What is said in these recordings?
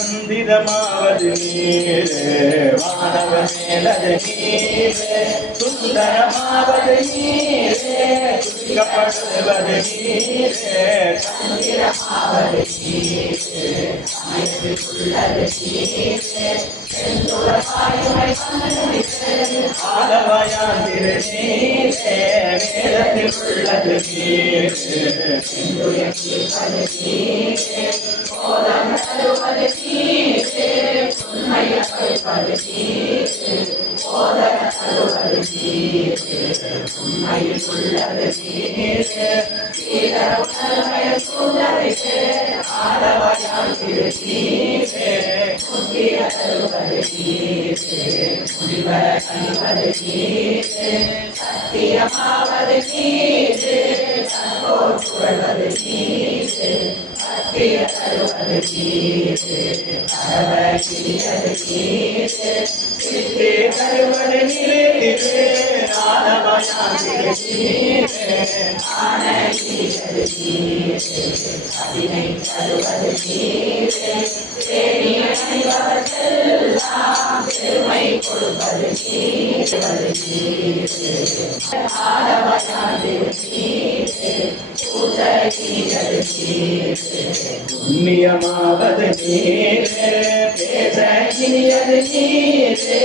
மந்திரமாவது நீரே வானவர் மேலது நீரே சுந்தரமாவது நீரே துதிக்கப்படுவது நீரே மந்திரமாவது நீரே அமைதிக்குள்ளது நீரே ஆலவாயான் திரு நீரே வேதத்தில் உள்ளது நீரே சத்தியமாவது நீரே சங்கோர் புகழ்வது நீரே சத்திய தருவது நீரே அரவகிரியது நீரே சித்தே தருவது நீரே ஆலவயாகிய நீரே ஆனகிரியது நீரே அபினை தருவது நீரே தேனிய அணிவதெல்லாம் பெருமை கொடுப்பது நீரே ஆலவயாகிய நீரே பூஜகிரியது நீரே புண்ணியமாவது நீரே பேசகிரியது நீரே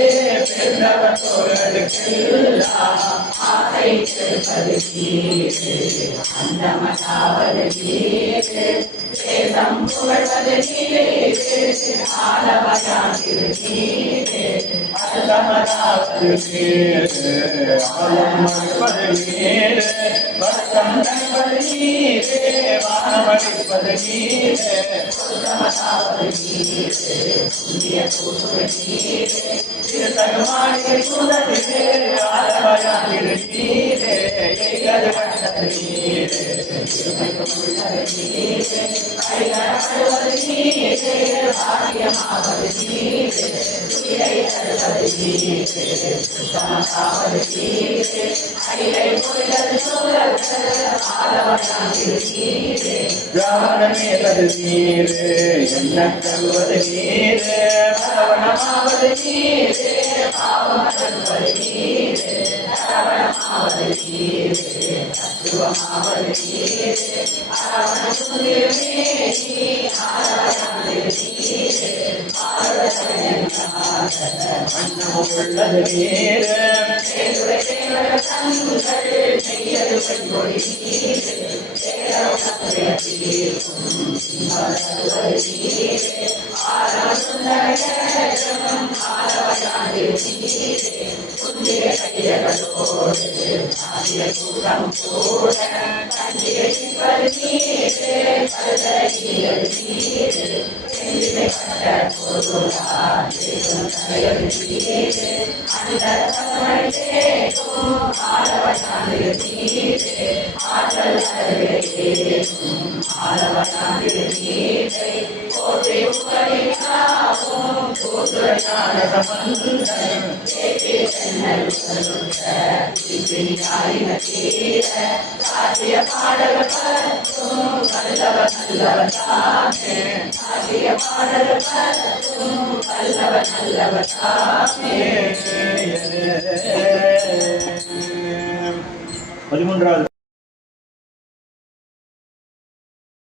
பெருந்தவர் தோழர்களுக்கெல்லாம் ஆசை செல்வது நீரே அந்தமதாவது நீரே வேதம் புகழ்வது நீரே ஆலவயாகிய நீரே அந்தமதாவது நீரே ஆலம் மறுப்பது நீரே வருத்தம் நண்பது நீரே வானமளிப்பது நீரே அந்தமதாவது நீரே புண்ணிய கூசுவது நீரே திருத்தகுமானியை சுந்தரிலே ஆலவயாகிய நீரே எய்தது கண்டது நீரே திருமைக்குள்ளது நீரே கைகழுவது நீரே பாக்கியமாவது நீரே துயிலை தருவது நீரே சுத்தமதாவது நீரே கைலை புரிதல் சூழல்கள் ஆலவயாகிய நீரே கிராமணமேவது நீரே என்ன தருவது நீரே பரவணமாவது நீரே பாவம் தருவது நீரே அரவணமாவது நீரே தத்துவமாவது நீரே அரவண சுந்தரமே ஆலவயாகிய நீரே மன்னமுள்ளது நீரே பதிமூன்றாவது